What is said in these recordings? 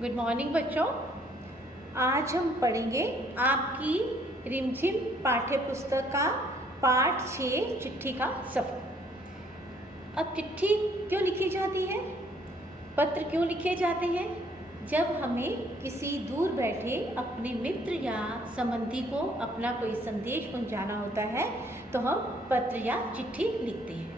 Good morning बच्चों। आज हम पढ़ेंगे आपकी रिमझिम पाठ्य पुस्तक का पाठ 6 चिट्ठी का सफर। अब चिट्ठी क्यों लिखी जाती है, पत्र क्यों लिखे जाते हैं? जब हमें किसी दूर बैठे अपने मित्र या संबंधी को अपना कोई संदेश पहुंचाना होता है तो हम पत्र या चिट्ठी लिखते हैं।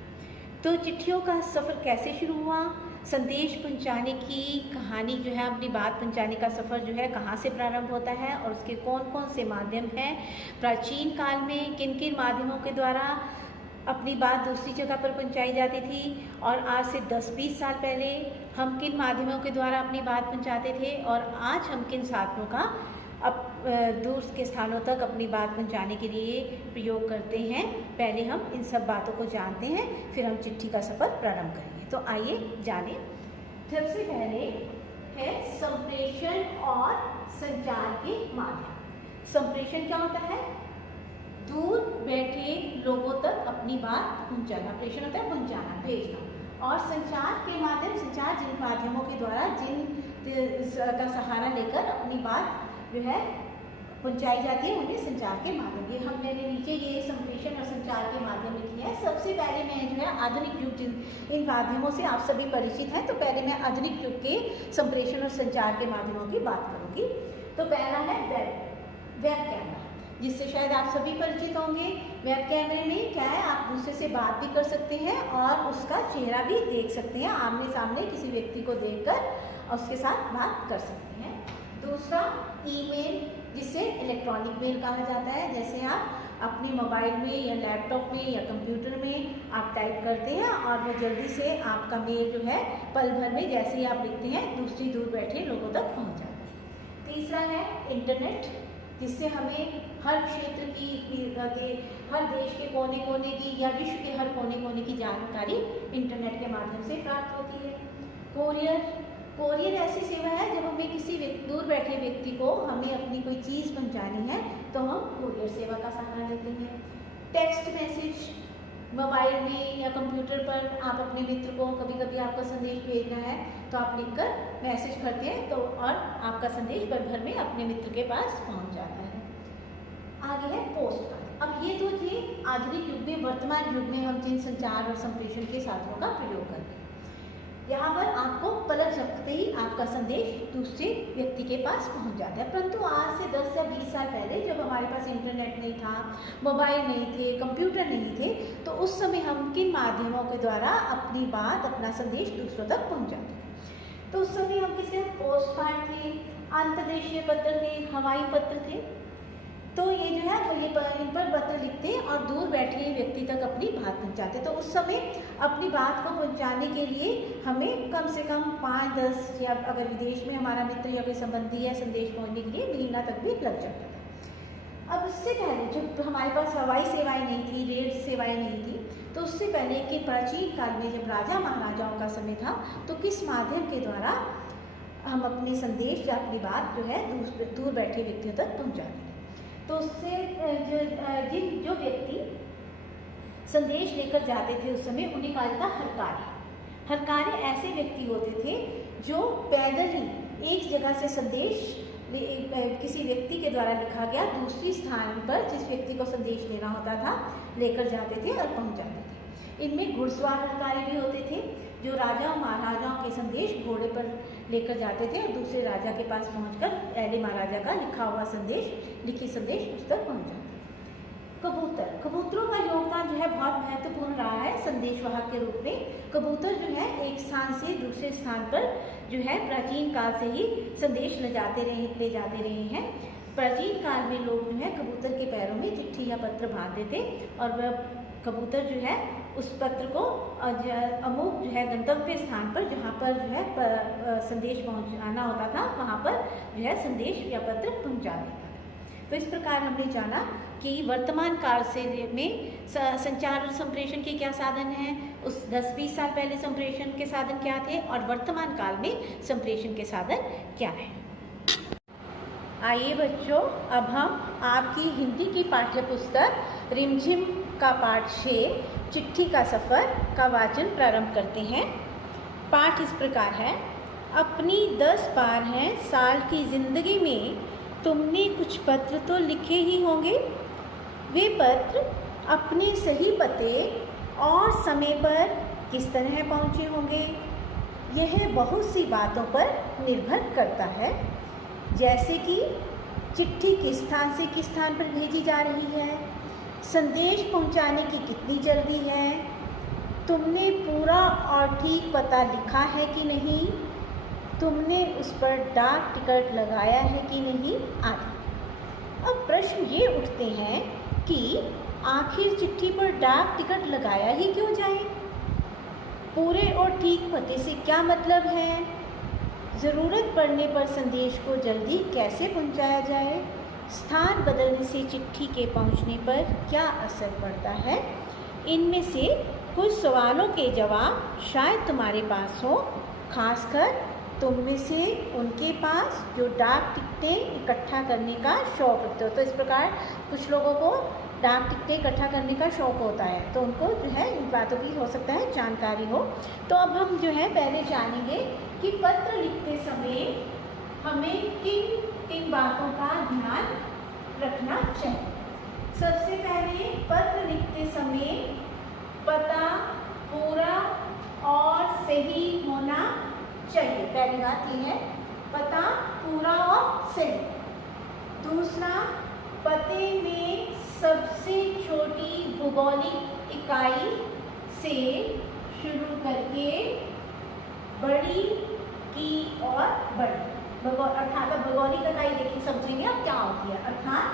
तो चिट्ठियों का सफ़र कैसे शुरू हुआ, संदेश पहुंचाने की कहानी जो है, अपनी बात पहुंचाने का सफ़र जो है कहाँ से प्रारंभ होता है और उसके कौन कौन से माध्यम हैं, प्राचीन काल में किन किन माध्यमों के द्वारा अपनी बात दूसरी जगह पर पहुंचाई जाती थी और आज से 10-20 साल पहले हम किन माध्यमों के द्वारा अपनी बात पहुंचाते थे और आज हम किन साधनों का दूर के स्थानों तक अपनी बात पहुंचाने के लिए प्रयोग करते हैं। पहले हम इन सब बातों को जानते हैं, फिर हम चिट्ठी का सफ़र प्रारंभ करेंगे। तो आइए जानें। सबसे पहले है संप्रेषण और संचार के माध्यम। संप्रेषण क्या होता है? दूर बैठे लोगों तक अपनी बात पहुंचाना। प्रेषण होता है पहुंचाना, भेजना। और संचार के माध्यम, संचार जिन माध्यमों के द्वारा जिन का सहारा लेकर अपनी बात जो है पहुंचाई जाती है उन्हें संचार के माध्यम। ये हमने नीचे ये संप्रेषण और संचार के माध्यम लिखी है। सबसे पहले मैं जो है आधुनिक युग जिन इन माध्यमों से आप सभी परिचित हैं, तो पहले मैं आधुनिक युग के संप्रेषण और संचार के माध्यमों की बात करूंगी। तो पहला है वेब कैमरा, जिससे शायद आप सभी परिचित होंगे। वेब कैमरे में क्या है, आप दूसरे से बात भी कर सकते हैं और उसका चेहरा भी देख सकते हैं, आमने सामने किसी व्यक्ति को देखकर उसके साथ बात कर सकते हैं। दूसरा ईमेल, जिसे इलेक्ट्रॉनिक मेल कहा जाता है। जैसे आप अपने मोबाइल में या लैपटॉप में या कंप्यूटर में आप टाइप करते हैं और वो जल्दी से आपका मेल जो है पल भर में जैसे ही आप लिखते हैं दूसरी दूर बैठे लोगों तक पहुंच जाता है। तीसरा है इंटरनेट, जिससे हमें हर क्षेत्र की हर देश के कोने कोने की या विश्व के हर कोने कोने की जानकारी इंटरनेट के माध्यम से प्राप्त होती है। कोरियर ऐसी सेवा है जब हमें किसी दूर बैठे व्यक्ति को हमें अपनी कोई चीज़ पहुंचानी है तो हम कोरियर सेवा का सहारा लेते हैं। टेक्स्ट मैसेज, मोबाइल में या कंप्यूटर पर आप अपने मित्र को कभी कभी आपका संदेश भेजना है तो आप लिखकर मैसेज करते हैं तो और आपका संदेश पल भर में अपने मित्र के पास पहुंच जाता है। आगे है पोस्ट कार्ड। अब ये तो थे आधुनिक युग में, वर्तमान युग में हम जिन संचार और संप्रेषण के साधनों का प्रयोग करते हैं। यहाँ पर आपको पलक झपकते ही आपका संदेश दूसरे व्यक्ति के पास पहुँच जाता है। परंतु आज से 10 या 20 साल पहले जब हमारे पास इंटरनेट नहीं था, मोबाइल नहीं थे, कंप्यूटर नहीं थे, तो उस समय हम किन माध्यमों के द्वारा अपनी बात, अपना संदेश दूसरों तक पहुँचाते थे? तो उस समय हम किसी पोस्ट कार्ड थे, अंतर्देशीय पत्र थे, हवाई पत्र थे। तो ये जो है वो इन पर पत्र लिखते और दूर बैठे व्यक्ति तक अपनी बात पहुंचाते। तो उस समय अपनी बात को पहुंचाने के लिए हमें कम से कम 5-10 या अगर विदेश में हमारा मित्र या कोई संबंधी है, संदेश पहुंचने के लिए महीना तक भी लग जाता था। अब उससे पहले जब हमारे पास हवाई सेवाएं नहीं थी, रेल सेवाएं नहीं थी, तो उससे पहले के प्राचीन काल में जब राजा महाराजाओं का समय था तो किस माध्यम के द्वारा हम अपनी संदेश या अपनी बात जो है दूर बैठे व्यक्तियों तक पहुँचाते थे? तो उससे जो व्यक्ति संदेश लेकर जाते थे उस समय उन्हें कहा जाता हरकारे। हरकारे ऐसे व्यक्ति होते थे जो पैदल ही एक जगह से संदेश किसी व्यक्ति के द्वारा लिखा गया दूसरी स्थान पर जिस व्यक्ति को संदेश लेना होता था लेकर जाते थे और पहुंच जाते थे। इनमें घुड़सवार हरकारे भी होते थे जो राजा और महाराजाओं के संदेश घोड़े पर लेकर जाते थे और दूसरे राजा के पास पहुंचकर पहले महाराजा का लिखा हुआ संदेश, लिखी संदेश उस तक पहुंच जाते। कबूतरों का योगदान जो है बहुत महत्वपूर्ण रहा है संदेशवाहक के रूप में। कबूतर जो है एक स्थान से दूसरे स्थान पर जो है प्राचीन काल से ही संदेश ले जाते रहे हैं। प्राचीन काल में लोग जो है कबूतर के पैरों में चिट्ठी या पत्र बांधते थे और वह कबूतर जो है उस पत्र को अमुक जो है गंतव्य स्थान पर जहाँ पर जो है संदेश पहुँचाना होता था वहाँ पर जो है संदेश या पत्र पहुँचा देता था। तो इस प्रकार हमने जाना कि वर्तमान काल से में संचार और संप्रेषण के क्या साधन हैं, उस 10-20 साल पहले संप्रेषण के साधन क्या थे और वर्तमान काल में संप्रेषण के साधन क्या हैं। आइए बच्चों, अब हम आपकी हिंदी की पाठ्य पुस्तक रिमझिम का पाठ 6 चिट्ठी का सफ़र का वाचन प्रारंभ करते हैं। पाठ इस प्रकार है। अपनी 10 पार हैं साल की ज़िंदगी में तुमने कुछ पत्र तो लिखे ही होंगे। वे पत्र अपने सही पते और समय पर किस तरह पहुँचे होंगे, यह बहुत सी बातों पर निर्भर करता है। जैसे कि चिट्ठी किस स्थान से किस स्थान पर भेजी जा रही है, संदेश पहुंचाने की कितनी जल्दी है, तुमने पूरा और ठीक पता लिखा है कि नहीं, तुमने उस पर डाक टिकट लगाया है कि नहीं आदि। अब प्रश्न ये उठते हैं कि आखिर चिट्ठी पर डाक टिकट लगाया ही क्यों जाए? पूरे और ठीक पते से क्या मतलब है? ज़रूरत पड़ने पर संदेश को जल्दी कैसे पहुंचाया जाए? स्थान बदलने से चिट्ठी के पहुंचने पर क्या असर पड़ता है? इनमें से कुछ सवालों के जवाब शायद तुम्हारे पास हो, खासकर तुम में से उनके पास जो डाक टिकटें इकट्ठा करने का शौक़ रखते हो। तो इस प्रकार कुछ लोगों को डाक टिकटें इकट्ठा करने का शौक़ होता है, तो उनको जो है इन बातों की हो सकता है जानकारी हो। तो अब हम जो है पहले जानेंगे कि पत्र लिखते समय हमें किन किन बातों का ध्यान रखना चाहिए। सबसे पहले पत्र लिखते समय पता पूरा और सही होना चाहिए। पहली बात ये है, पता पूरा और सही। दूसरा, पते में सबसे छोटी भौगोलिक इकाई से शुरू करके बड़ी की और बड़ी, अर्थात भौगोलिक इकाई देखिए समझेंगे अब क्या होती है। अर्थात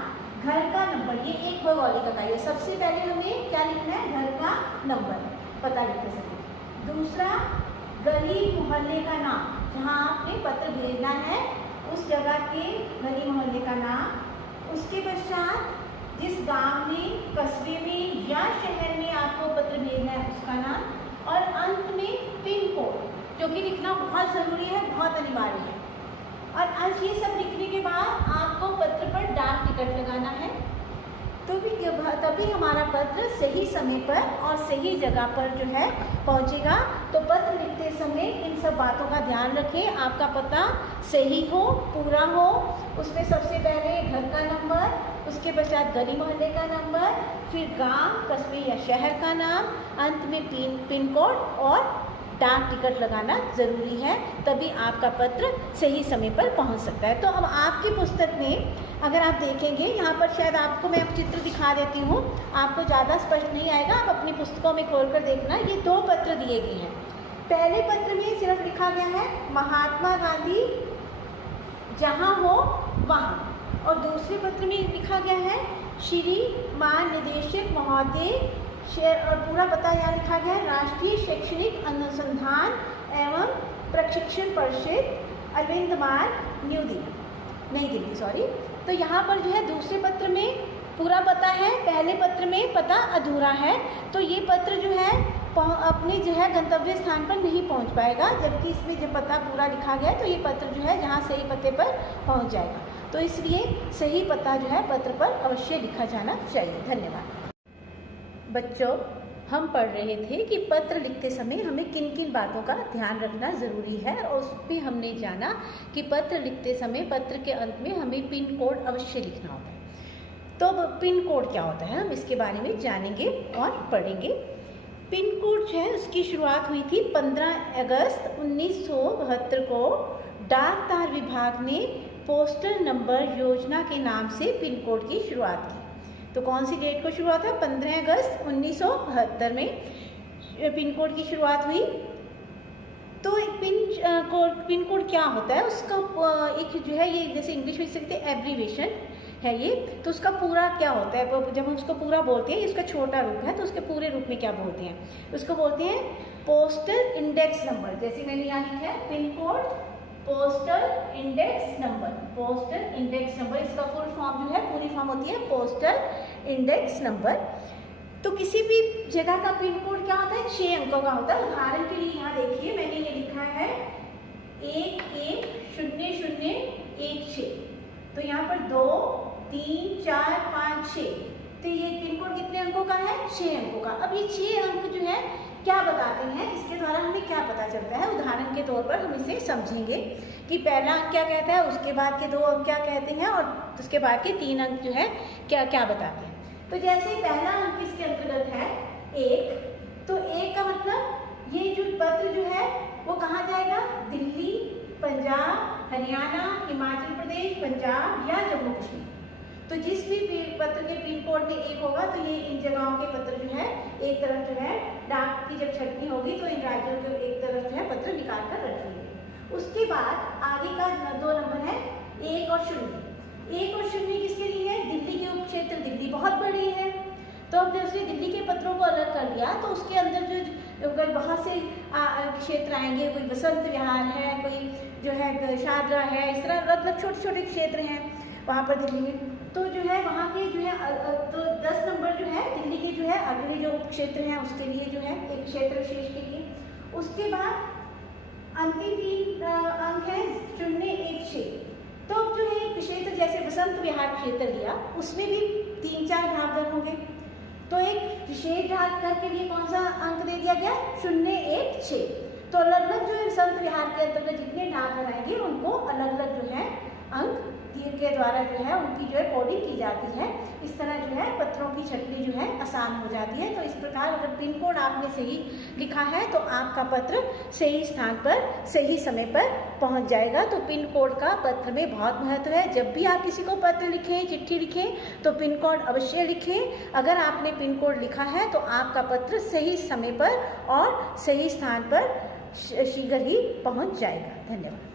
घर का नंबर, ये एक भौगोलिक इकाई है। सबसे पहले हमें क्या लिखना है? घर का नंबर पता लिखते समय। दूसरा, गली मोहल्ले का नाम, जहाँ आपने पत्र भेजना है उस जगह के गली मोहल्ले का नाम। उसके पश्चात जिस गांव में, कस्बे में या शहर में आपको पत्र भेजना है उसका नाम। और अंत में पिन कोड, जो कि लिखना बहुत ज़रूरी है, बहुत अनिवार्य है। और आज ये सब लिखने के बाद आपको पत्र पर डाक टिकट लगाना है, तभी हमारा पत्र सही समय पर और सही जगह पर जो है पहुंचेगा। तो पत्र लिखते समय इन सब बातों का ध्यान रखें। आपका पता सही हो, पूरा हो, उसमें सबसे पहले घर का नंबर, उसके पश्चात गली मोहल्ले का नंबर, फिर गांव, कस्बे या शहर का नाम, अंत में पिन कोड और डाक टिकट लगाना ज़रूरी है, तभी आपका पत्र सही समय पर पहुंच सकता है। तो अब आपकी पुस्तक में अगर आप देखेंगे, यहाँ पर शायद आपको मैं चित्र दिखा देती हूँ, आपको ज़्यादा स्पष्ट नहीं आएगा, आप अपनी पुस्तकों में खोलकर देखना। ये 2 पत्र दिए गए हैं। पहले पत्र में सिर्फ लिखा गया है महात्मा गांधी जहाँ हो वहाँ, और दूसरे पत्र में लिखा गया है श्री मान निदेशक महोदय, और पूरा पता यहाँ लिखा गया है राष्ट्रीय शैक्षणिक अनुसंधान एवं प्रशिक्षण परिषद, अरविंद मार्ग, नई दिल्ली सॉरी। तो यहाँ पर जो है दूसरे पत्र में पूरा पता है, पहले पत्र में पता अधूरा है। तो ये पत्र जो है अपने जो है गंतव्य स्थान पर नहीं पहुँच पाएगा, जबकि इसमें जब पता पूरा लिखा गया है तो ये पत्र जो है जहाँ सही पते पर पहुँच जाएगा। तो इसलिए सही पता जो है पत्र पर अवश्य लिखा जाना चाहिए। धन्यवाद बच्चों। हम पढ़ रहे थे कि पत्र लिखते समय हमें किन किन बातों का ध्यान रखना ज़रूरी है, और उस पर हमने जाना कि पत्र लिखते समय पत्र के अंत में हमें पिन कोड अवश्य लिखना होता है। तो अब पिन कोड क्या होता है हम इसके बारे में जानेंगे और पढ़ेंगे। पिन कोड जो है उसकी शुरुआत हुई थी 15 अगस्त 1972 को डाक तार विभाग ने पोस्टल नंबर योजना के नाम से पिन कोड की शुरुआत की। तो कौन सी डेट को शुरुआत है? 15 अगस्त 1972 में पिन कोड की शुरुआत हुई। तो पिन कोड क्या होता है? उसका एक जो है, ये जैसे इंग्लिश में सकते हैं एब्रीवेशन है ये। तो उसका पूरा क्या होता है? जब हम उसको पूरा बोलते हैं, इसका छोटा रूप है, तो उसके पूरे रूप में क्या बोलते हैं? उसको बोलते हैं पोस्टल इंडेक्स नंबर। जैसे मैंने यहाँ लिखा है pin code postal index number, postal index number, इसका फुल फॉर्म जो है, पूरी फॉर्म होती है पोस्टल इंडेक्स नंबर। तो किसी भी जगह का पिन कोड क्या होता है? 6 अंकों का होता है। उदाहरण के लिए यहाँ देखिए, मैंने ये लिखा है 110016। तो यहाँ पर 2 3 4 5 6, तो ये पिन कोड कितने अंकों का है? 6 अंकों का। अब ये 6 अंक जो है क्या बताते हैं, इसके द्वारा हमें क्या पता चलता है, उदाहरण के तौर पर हम इसे समझेंगे कि पहला अंक क्या कहता है, उसके बाद के 2 अंक क्या कहते हैं और उसके बाद के 3 अंक जो है क्या क्या बताते हैं। तो जैसे पहला अंक इसके अंतर्गत है 1, तो 1 का मतलब ये जो पत्र जो है वो कहाँ जाएगा, दिल्ली, पंजाब, हरियाणा, हिमाचल प्रदेश, पंजाब या जम्मू कश्मीर। तो जिस भी पत्र के पिन कोड में 1 होगा तो ये इन जगहों के पत्र जो है एक तरफ जो है डाक की जब छटनी होगी तो इन राज्यों के एक तरफ जो है पत्र निकाल कर रखेंगे। उसके बाद आगे का 2 नंबर है 1 और 0। 1 और 0 किसके लिए है, दिल्ली के उप क्षेत्र, दिल्ली बहुत बड़ी है तो अब जब उसने दिल्ली के पत्रों को अलग कर लिया तो उसके अंदर जो बहुत से क्षेत्र आएंगे, कोई बसंत विहार है, कोई जो है शारजा है, इस तरह मतलब छोटे छोटे क्षेत्र हैं वहाँ पर दिल्ली में। तो जो है वहाँ के जो है तो 10 नंबर जो है दिल्ली के जो है अगले जो उप क्षेत्र हैं उसके लिए जो है एक क्षेत्र विशेष के लिए। उसके बाद अंतिम 3 अंक है 0, 1, 6। तो जो है क्षेत्र जैसे बसंत विहार क्षेत्र लिया उसमें भी 3-4 भागदर होंगे तो एक विशेष भागदर के लिए कौन सा अंक दे दिया गया, 0, 1, 6। तो अलग अलग जो है बसंत विहार के अंतर्गत जितने भागदर आएंगे उनको अलग अलग जो है अंक तीर के द्वारा जो है उनकी जो है कोडिंग की जाती है। इस तरह जो है पत्रों की छटनी जो है आसान हो जाती है। तो इस प्रकार अगर पिन कोड आपने सही लिखा है तो आपका पत्र सही स्थान पर सही समय पर पहुंच जाएगा। तो पिन कोड का पत्र में बहुत महत्व है। जब भी आप किसी को पत्र लिखें, चिट्ठी लिखें तो पिन कोड अवश्य लिखें। अगर आपने पिन कोड लिखा है तो आपका पत्र सही समय पर और सही स्थान पर शीघ्र ही पहुंच जाएगा। धन्यवाद।